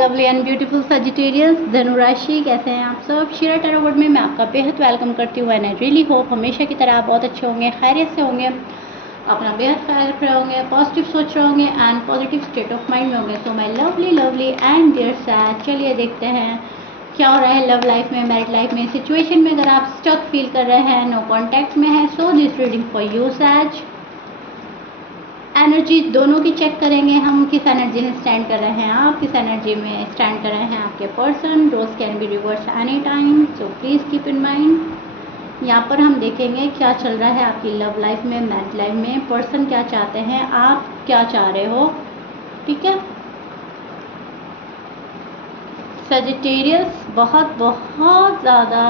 Lovely and beautiful Sagittarians धनु राशि, कैसे हैं आप सब। शिरा टैरो वर्ड में मैं आपका बेहद वेलकम करती हूँ एंड आई रियली होप हमेशा की तरह आप बहुत अच्छे होंगे, खैरियत से होंगे, अपना बेहद ख्याल रख रहे होंगे, पॉजिटिव सोच रहे होंगे and positive state of mind में होंगे। सो माई लवली एंड डियर सैज, चलिए देखते हैं क्या हो रहा है लव लाइफ में, मैरिड लाइफ में, सिचुएशन में। अगर आप स्टक फील कर रहे हैं, नो कॉन्टैक्ट में है, so this reading for you sages. Energy दोनों की चेक करेंगे हम, किस एनर्जी में स्टैंड कर रहे हैं आप, किस एनर्जी में स्टैंड कर रहे हैं आपके person. Rose can be reverse any time, so please keep in mind. यहाँ पर हम देखेंगे क्या चल रहा है आपकी लव लाइफ में, मैरिज लाइफ में, पर्सन क्या चाहते हैं, आप क्या चाह रहे हो। ठीक है सजिटेरियस, बहुत बहुत ज़्यादा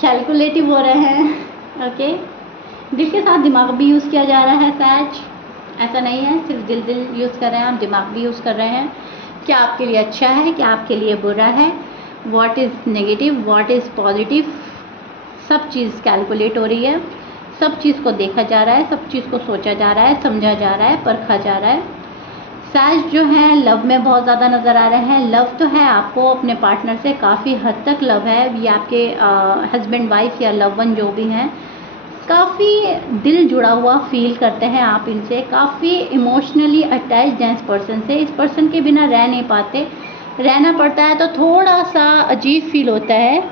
कैलकुलेटिव हो रहे हैं। ओके दिल के साथ दिमाग भी यूज़ किया जा रहा है सैज, ऐसा नहीं है सिर्फ दिल यूज़ कर रहे हैं आप, दिमाग भी यूज़ कर रहे हैं। क्या आपके लिए अच्छा है, क्या आपके लिए बुरा है, what is negative, what is positive, सब चीज़ कैलकुलेट हो रही है, सब चीज़ को देखा जा रहा है, सब चीज़ को सोचा जा रहा है, समझा जा रहा है, परखा जा रहा है। सैज जो है लव में बहुत ज़्यादा नज़र आ रहे हैं। लव तो है आपको अपने पार्टनर से, काफ़ी हद तक लव है, ये आपके हस्बैंड वाइफ या लव वन जो भी हैं, काफ़ी दिल जुड़ा हुआ फील करते हैं आप इनसे, काफ़ी इमोशनली अटैच्ड हैं इस पर्सन से। इस पर्सन के बिना रह नहीं पाते, रहना पड़ता है तो थोड़ा सा अजीब फील होता है।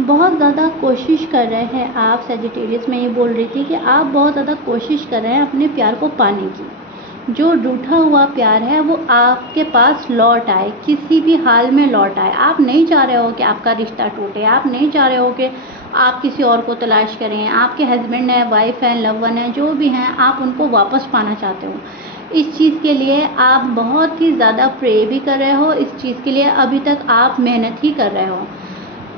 बहुत ज़्यादा कोशिश कर रहे हैं आप सजिटेरियस, में ये बोल रही थी कि आप बहुत ज़्यादा कोशिश कर रहे हैं अपने प्यार को पाने की। जो रूठा हुआ प्यार है वो आपके पास लौट आए, किसी भी हाल में लौट आए। आप नहीं चाह रहे हो कि आपका रिश्ता टूटे, आप नहीं चाह रहे हो कि आप किसी और को तलाश करें। आपके हस्बैंड है, वाइफ है, लव वन है, जो भी हैं, आप उनको वापस पाना चाहते हो। इस चीज़ के लिए आप बहुत ही ज़्यादा प्रे भी कर रहे हो, इस चीज़ के लिए अभी तक आप मेहनत ही कर रहे हो,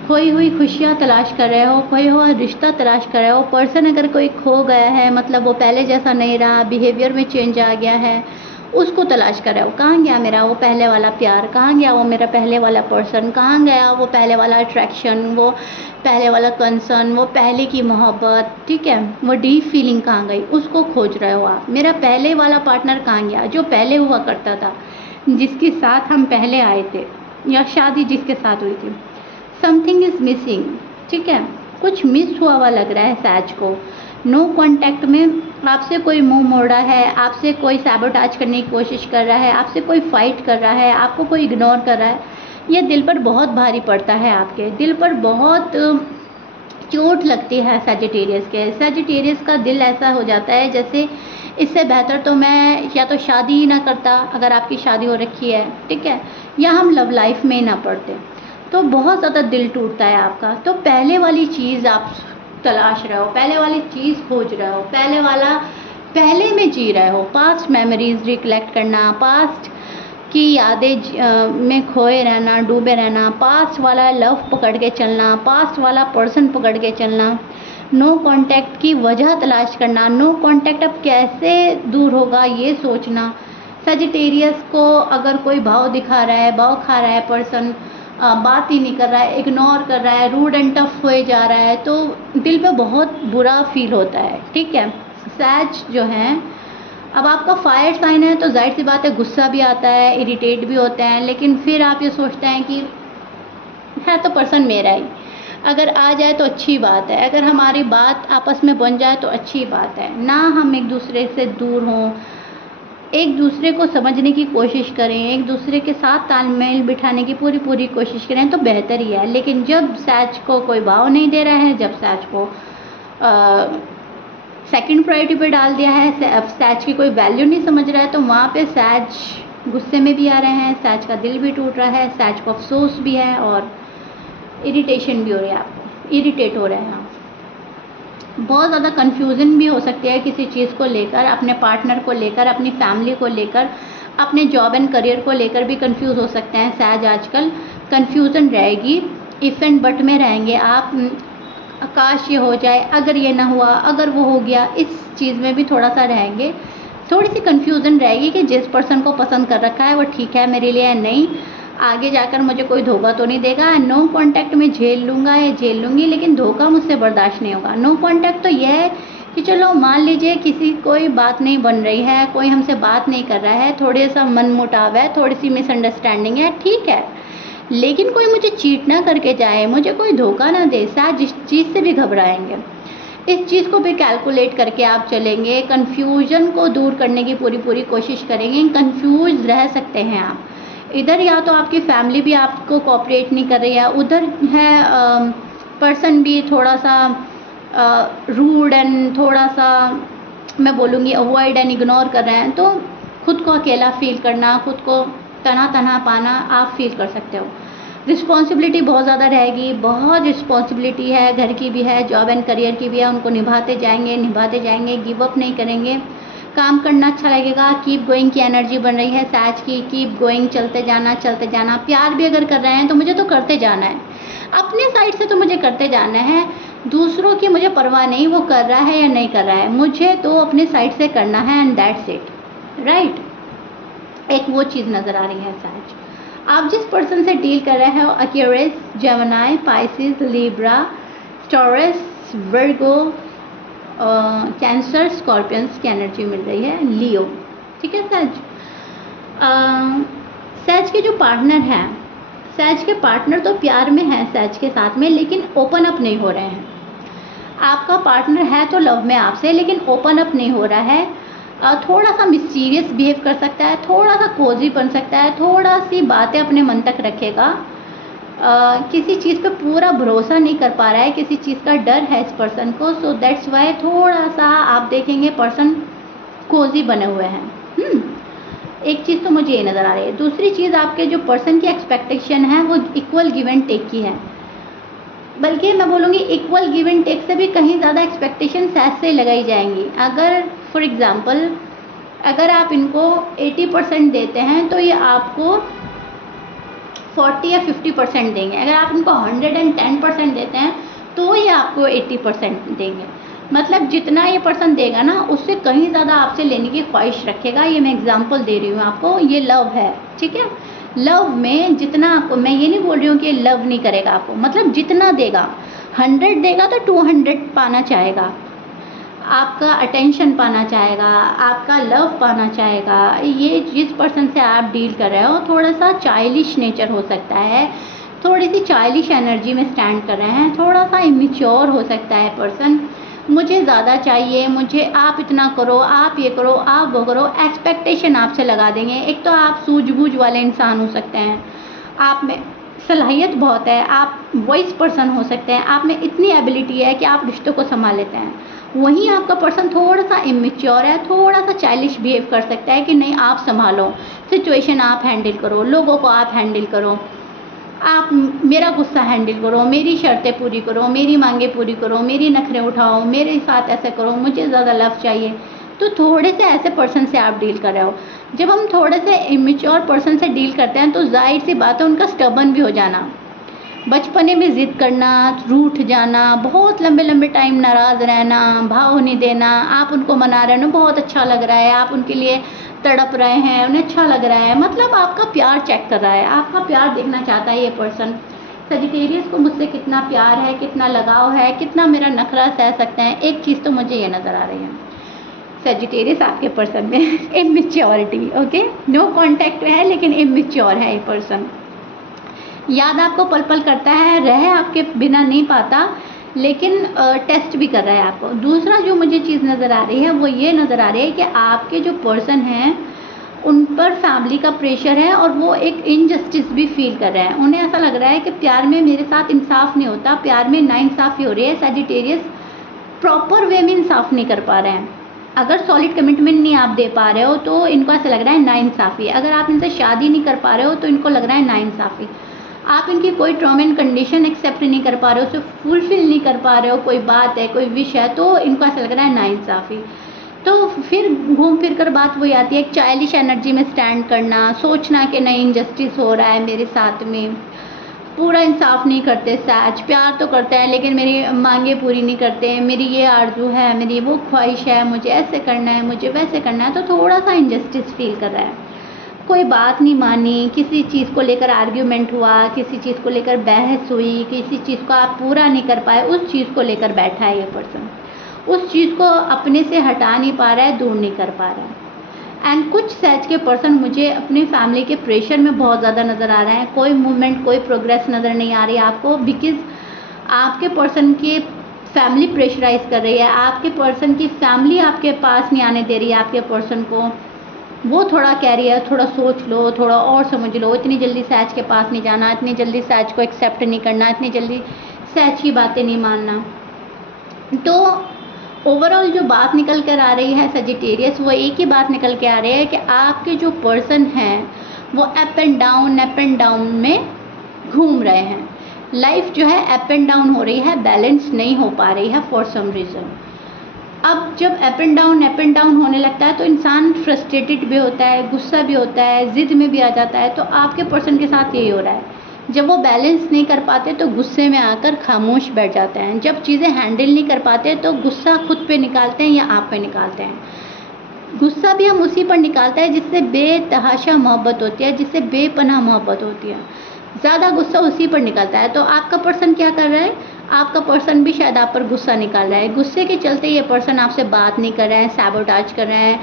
खोई हुई खुशियाँ तलाश कर रहे हो, खोई हुआ रिश्ता तलाश कर रहे हो। पर्सन अगर कोई खो गया है, मतलब वो पहले जैसा नहीं रहा, बिहेवियर में चेंज आ गया है, उसको तलाश कर रहे हो। कहाँ गया मेरा वो पहले वाला प्यार, कहाँ गया वो मेरा पहले वाला पर्सन, कहाँ गया वो पहले वाला अट्रैक्शन, वो पहले वाला कंसर्न, वो पहले की मोहब्बत। ठीक है, वो डीप फीलिंग कहाँ गई, उसको खोज रहे हो आप। मेरा पहले वाला पार्टनर कहाँ गया, जो पहले हुआ करता था, जिसके साथ हम पहले आए थे, या शादी जिसके साथ हुई थी। Something is missing. ठीक है, कुछ मिस हुआ लग रहा है सैज को। नो कॉन्टैक्ट में आपसे कोई मुंह मोड़ा है, आपसे कोई सैबोटाज करने की कोशिश कर रहा है, आपसे कोई फाइट कर रहा है, आपको कोई इग्नोर कर रहा है। ये दिल पर बहुत भारी पड़ता है, आपके दिल पर बहुत चोट लगती है सजिटेरियस के। सजिटेरियस का दिल ऐसा हो जाता है जैसे इससे बेहतर तो मैं या तो शादी ही ना करता, अगर आपकी शादी हो रखी है, ठीक है, या हम लव लाइफ में ही ना पड़ते। तो बहुत ज़्यादा दिल टूटता है आपका। तो पहले वाली चीज़ आप तलाश रहे हो, पहले वाली चीज़ खोज रहे हो, पहले वाला पहले में जी रहे हो। पास्ट मेमोरीज रिकलेक्ट करना, पास्ट की यादें में खोए रहना, डूबे रहना, पास्ट वाला लव पकड़ के चलना, पास्ट वाला पर्सन पकड़ के चलना, नो कांटेक्ट की वजह तलाश करना, नो कांटेक्ट अब कैसे दूर होगा ये सोचना। सजिटेरियस को अगर कोई भाव दिखा रहा है, भाव खा रहा है पर्सन, बात ही नहीं कर रहा है, इग्नोर कर रहा है, रूड एंड टफ हुए जा रहा है, तो दिल पे बहुत बुरा फील होता है। ठीक है, सैज जो है, अब आपका फायर साइन है तो जाहिर सी बात है गुस्सा भी आता है, इरिटेट भी होते हैं, लेकिन फिर आप ये सोचते हैं कि है तो पर्सन मेरा ही, अगर आ जाए तो अच्छी बात है, अगर हमारी बात आपस में बन जाए तो अच्छी बात है, ना हम एक दूसरे से दूर हों, एक दूसरे को समझने की कोशिश करें, एक दूसरे के साथ तालमेल बिठाने की पूरी कोशिश करें तो बेहतर ही है। लेकिन जब सैज को कोई भाव नहीं दे रहा है, जब सैज को सेकंड प्रायोरिटी पे डाल दिया है, सैज की कोई वैल्यू नहीं समझ रहा है, तो वहाँ पे सैज गुस्से में भी आ रहे हैं, सैज का दिल भी टूट रहा है, सैज को अफसोस भी है और इरिटेशन भी हो रही है, आपको इरिटेट हो रहे हैं आप। बहुत ज़्यादा कन्फ्यूज़न भी हो सकती है किसी चीज़ को लेकर, अपने पार्टनर को लेकर, अपनी फैमिली को लेकर, अपने जॉब एंड करियर को लेकर भी कंफ्यूज हो सकते हैं सैज। आजकल कन्फ्यूज़न रहेगी, इफ़ एंड बट में रहेंगे आप। काश ये हो जाए, अगर ये ना हुआ, अगर वो हो गया, इस चीज़ में भी थोड़ा सा रहेंगे। थोड़ी सी कन्फ्यूज़न रहेगी कि जिस पर्सन को पसंद कर रखा है वो ठीक है मेरे लिए या नहीं, आगे जाकर मुझे कोई धोखा तो नहीं देगा। नो कांटेक्ट में झेल लूँगा या झेल लूँगी, लेकिन धोखा मुझसे बर्दाश्त नहीं होगा। नो कांटेक्ट तो यह है कि चलो मान लीजिए किसी कोई बात नहीं बन रही है, कोई हमसे बात नहीं कर रहा है, थोड़े सा मनमुटाव है, थोड़ी सी मिसअंडरस्टैंडिंग है, ठीक है, लेकिन कोई मुझे चीट ना करके जाए, मुझे कोई धोखा ना दे, शायद जिस चीज़ से भी घबराएंगे। इस चीज़ को भी कैलकुलेट करके आप चलेंगे, कन्फ्यूजन को दूर करने की पूरी कोशिश करेंगे। कन्फ्यूज रह सकते हैं आप, इधर या तो आपकी फैमिली भी आपको कोऑपरेट नहीं कर रही है, उधर है पर्सन भी थोड़ा सा रूड एंड थोड़ा सा मैं बोलूँगी अवॉइड एंड इग्नोर कर रहे हैं, तो खुद को अकेला फील करना, खुद को तना पाना आप फील कर सकते हो। रिस्पॉन्सिबिलिटी बहुत ज़्यादा रहेगी, बहुत रिस्पॉन्सिबिलिटी है, घर की भी है, जॉब एंड करियर की भी है, उनको निभाते जाएंगे, गिव अप नहीं करेंगे, काम करना अच्छा लगेगा। कीप गोइंग की एनर्जी बन रही है सैज की, कीप गोइंग, चलते जाना। प्यार भी अगर कर रहे हैं तो मुझे तो करते जाना है, अपने साइड से तो मुझे करते जाना है, दूसरों की मुझे परवाह नहीं वो कर रहा है या नहीं कर रहा है, मुझे तो अपने साइड से करना है एंड दैट्स इट, राइट। एक वो चीज़ नज़र आ रही है सैज। आप जिस पर्सन से डील कर रहे हो Aquarius, Gemini, Pisces, Libra, Taurus, Virgo, Cancer, Scorpions की एनर्जी मिल रही है, लियो, ठीक है सैज। सैज के जो पार्टनर हैं, सैज के पार्टनर तो प्यार में है सैज के साथ में, लेकिन ओपन अप नहीं हो रहे हैं। आपका पार्टनर है तो लव में आपसे, लेकिन ओपन अप नहीं हो रहा है, थोड़ा सा मिस्टीरियस बिहेव कर सकता है, थोड़ा सा कोजी बन सकता है, थोड़ा सी बातें अपने मन तक रखेगा, किसी चीज़ पे पूरा भरोसा नहीं कर पा रहा है, किसी चीज़ का डर है इस पर्सन को, सो दैट्स वाई थोड़ा सा आप देखेंगे पर्सन कोजी बने हुए हैं। एक चीज़ तो मुझे ये नज़र आ रही है। दूसरी चीज़, आपके जो पर्सन की एक्सपेक्टेशन है वो इक्वल गिव एंड टेक की है, बल्कि मैं बोलूँगी इक्वल गिव एंड टेक से भी कहीं ज़्यादा एक्सपेक्टेशन सैज से लगाई जाएंगी। अगर फॉर एग्ज़ाम्पल अगर आप इनको 80% देते हैं तो ये आपको 40 या 50% देंगे, अगर आप इनको 110% देते हैं तो ये आपको 80% देंगे। मतलब जितना ये पर्सन देगा ना, उससे कहीं ज़्यादा आपसे लेने की ख्वाहिश रखेगा। ये मैं एग्जांपल दे रही हूँ आपको, ये लव है, ठीक है। लव में जितना आपको, मैं ये नहीं बोल रही हूँ कि लव नहीं करेगा आपको, मतलब जितना देगा, 100 देगा तो 200 पाना चाहेगा, आपका अटेंशन पाना चाहेगा, आपका लव पाना चाहेगा। ये जिस पर्सन से आप डील कर रहे हो थोड़ा सा चाइल्डिश नेचर हो सकता है, थोड़ी सी चाइल्डिश एनर्जी में स्टैंड कर रहे हैं, थोड़ा सा इमेच्योर हो सकता है पर्सन। मुझे ज़्यादा चाहिए, मुझे आप इतना करो, आप ये करो, आप वो करो, एक्सपेक्टेशन आपसे लगा देंगे। एक तो आप सूझबूझ वाले इंसान हो सकते हैं, आप में सलाहियत बहुत है, आप वॉइस पर्सन हो सकते हैं, आप में इतनी एबिलिटी है कि आप रिश्तों को संभाल लेते हैं। वहीं आपका पर्सन थोड़ा सा इमेच्योर है, थोड़ा सा चाइल्डिश बिहेव कर सकता है कि नहीं आप संभालो, सिचुएशन आप हैंडल करो, लोगों को आप हैंडल करो, आप मेरा गुस्सा हैंडल करो, मेरी शर्तें पूरी करो, मेरी मांगे पूरी करो, मेरी नखरे उठाओ, मेरे साथ ऐसे करो, मुझे ज़्यादा लव चाहिए। तो थोड़े से ऐसे पर्सन से आप डील कर रहे हो। जब हम थोड़े से इमेच्योर पर्सन से डील करते हैं तो जाहिर सी बात है उनका स्टबर्न भी हो जाना, बचपने में ज़िद करना, रूठ जाना, बहुत लंबे लंबे टाइम नाराज़ रहना, भाव नहीं देना। आप उनको मना रहे हो, बहुत अच्छा लग रहा है, आप उनके लिए तड़प रहे हैं, उन्हें अच्छा लग रहा है, मतलब आपका प्यार चेक कर रहा है, आपका प्यार देखना चाहता है ये पर्सन। सजिटेरियस को मुझसे कितना प्यार है, कितना लगाव है, कितना मेरा नखरा सह सकते हैं। एक चीज़ तो मुझे ये नज़र आ रही है सजिटेरियस आपके पर्सन में, इमेच्योरिटी। ओके, नो कॉन्टैक्ट है लेकिन इमेच्योर है ये पर्सन, याद आपको पल पल करता है, रहे आपके बिना नहीं पाता, लेकिन टेस्ट भी कर रहा है आपको। दूसरा जो मुझे चीज़ नज़र आ रही है वो ये नज़र आ रही है कि आपके जो पर्सन हैं उन पर फैमिली का प्रेशर है और वो एक इनजस्टिस भी फील कर रहे हैं। उन्हें ऐसा लग रहा है कि प्यार में मेरे साथ इंसाफ नहीं होता, प्यार में नाइंसाफ़ी हो रही है। सजिटेरियस प्रॉपर वे में इंसाफ नहीं कर पा रहे हैं। अगर सॉलिड कमिटमेंट नहीं आप दे पा रहे हो तो इनको ऐसा लग रहा है नाइंसाफ़ी। अगर आप इनसे शादी नहीं कर पा रहे हो तो इनको लग रहा है नाइंसाफ़ी। आप इनकी कोई टर्म एंड कंडीशन एक्सेप्ट नहीं कर पा रहे हो, उसे फुलफिल नहीं कर पा रहे हो, कोई बात है, कोई विश है, तो इनको ऐसा लग रहा है नाइंसाफ़ी। तो फिर घूम फिर कर बात वही आती है, एक चाइल्डिश एनर्जी में स्टैंड करना, सोचना कि नहीं इनजस्टिस हो रहा है मेरे साथ में, पूरा इंसाफ नहीं करते। सच प्यार तो करता है लेकिन मेरी मांगे पूरी नहीं करते, मेरी ये आरजू है, मेरी वो ख्वाहिश है, मुझे ऐसे करना है, मुझे वैसे करना है, तो थोड़ा सा इनजस्टिस फील कर रहा है। कोई बात नहीं मानी, किसी चीज़ को लेकर आर्ग्यूमेंट हुआ, किसी चीज़ को लेकर बहस हुई, किसी चीज़ को आप पूरा नहीं कर पाए, उस चीज़ को लेकर बैठा है ये पर्सन। उस चीज़ को अपने से हटा नहीं पा रहा है, दूर नहीं कर पा रहा है। एंड कुछ सेज के पर्सन मुझे अपनी फैमिली के प्रेशर में बहुत ज़्यादा नज़र आ रहे हैं। कोई मूवमेंट, कोई प्रोग्रेस नज़र नहीं आ रही है आपको, बिकॉज आपके पर्सन की फैमिली प्रेशराइज कर रही है, आपके पर्सन की फैमिली आपके पास नहीं आने दे रही है आपके पर्सन को। वो थोड़ा कह रही है थोड़ा सोच लो, थोड़ा और समझ लो, इतनी जल्दी सैज के पास नहीं जाना, इतनी जल्दी सैज को एक्सेप्ट नहीं करना, इतनी जल्दी सैज की बातें नहीं मानना। तो ओवरऑल जो बात निकल कर आ रही है सजिटेरियस, वो एक ही बात निकल के आ रही है कि आपके जो पर्सन हैं वो अप एंड डाउन में घूम रहे हैं। लाइफ जो है अप एंड डाउन हो रही है, बैलेंस नहीं हो पा रही है फॉर सम रीज़न। अब जब अप एंड डाउन होने लगता है तो इंसान फ्रस्ट्रेटेड भी होता है, गुस्सा भी होता है, ज़िद में भी आ जाता है। तो आपके पर्सन के साथ यही हो रहा है, जब वो बैलेंस नहीं कर पाते तो गुस्से में आकर खामोश बैठ जाते हैं। जब चीज़ें हैंडल नहीं कर पाते तो गुस्सा खुद पे निकालते हैं या आप पे निकालते हैं। गुस्सा भी हम उसी पर निकालते हैं जिससे बेतहाशा मोहब्बत होती है, जिससे बेपनाह मोहब्बत होती है। ज़्यादा गुस्सा उसी पर निकलता है। तो आपका पर्सन क्या कर रहा है, आपका पर्सन भी शायद आप पर गुस्सा निकाल रहा है। गुस्से के चलते ये पर्सन आपसे बात नहीं कर रहे हैं, सैबोटाज कर रहे हैं,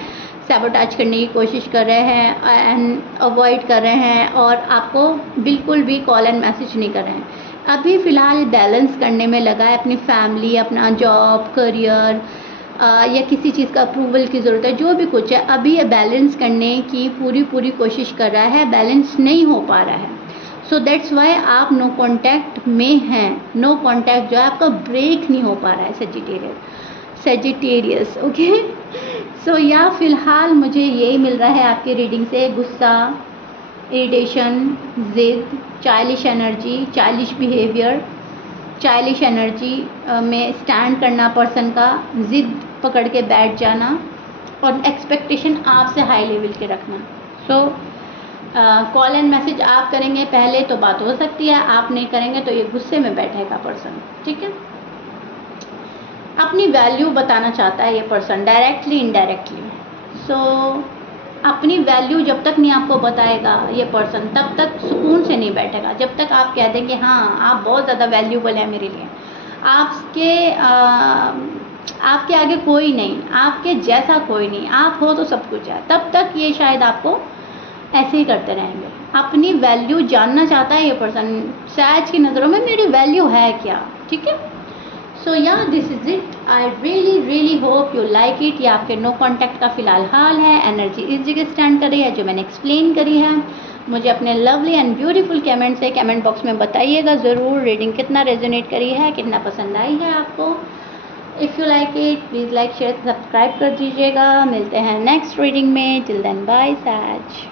सैबोटाज करने की कोशिश कर रहे हैं एंड अवॉइड कर रहे हैं, और आपको बिल्कुल भी कॉल एंड मैसेज नहीं कर रहे हैं। अभी फ़िलहाल बैलेंस करने में लगा है, अपनी फैमिली, अपना जॉब, करियर या किसी चीज़ का अप्रूवल की ज़रूरत है, जो भी कुछ है अभी ये बैलेंस करने की पूरी कोशिश कर रहा है, बैलेंस नहीं हो पा रहा है। सो दैट्स वाई आप नो कॉन्टैक्ट में हैं। नो कॉन्टैक्ट जो है आपका ब्रेक नहीं हो पा रहा है सजिटेरियस। ओके, सो या फिलहाल मुझे यही मिल रहा है आपकी रीडिंग से, गुस्सा, इरिटेशन, ज़िद, childish energy, childish behaviour, childish energy में स्टैंड करना पर्सन का, ज़िद पकड़ के बैठ जाना, और एक्सपेक्टेशन आपसे हाई लेवल के रखना। सो कॉल एंड मैसेज आप करेंगे पहले तो बात हो सकती है, आप नहीं करेंगे तो ये गुस्से में बैठेगा पर्सन। ठीक है, अपनी वैल्यू बताना चाहता है ये पर्सन, डायरेक्टली इनडायरेक्टली। सो अपनी वैल्यू जब तक नहीं आपको बताएगा ये पर्सन, तब तक सुकून से नहीं बैठेगा। जब तक आप कह देंगे हाँ आप बहुत ज़्यादा वैल्यूबल है मेरे लिए, आपके आगे कोई नहीं, आपके जैसा कोई नहीं, आप हो तो सब कुछ है, तब तक ये शायद आपको ऐसे ही करते रहेंगे। अपनी वैल्यू जानना चाहता है ये पर्सन, सैज की नज़रों में मेरी वैल्यू है क्या। ठीक है, सो या this is it. I really hope you like it. ये आपके नो कॉन्टैक्ट का फ़िलहाल हाल है। एनर्जी इस जगह स्टैंड कर रही है जो मैंने एक्सप्लेन करी है। मुझे अपने लवली एंड ब्यूटीफुल कमेंट से कमेंट बॉक्स में बताइएगा ज़रूर रीडिंग कितना रेजोनेट करी है, कितना पसंद आई है आपको। If you like it please like share subscribe कर दीजिएगा। मिलते हैं नेक्स्ट रीडिंग में। टिल देन बाय सैज।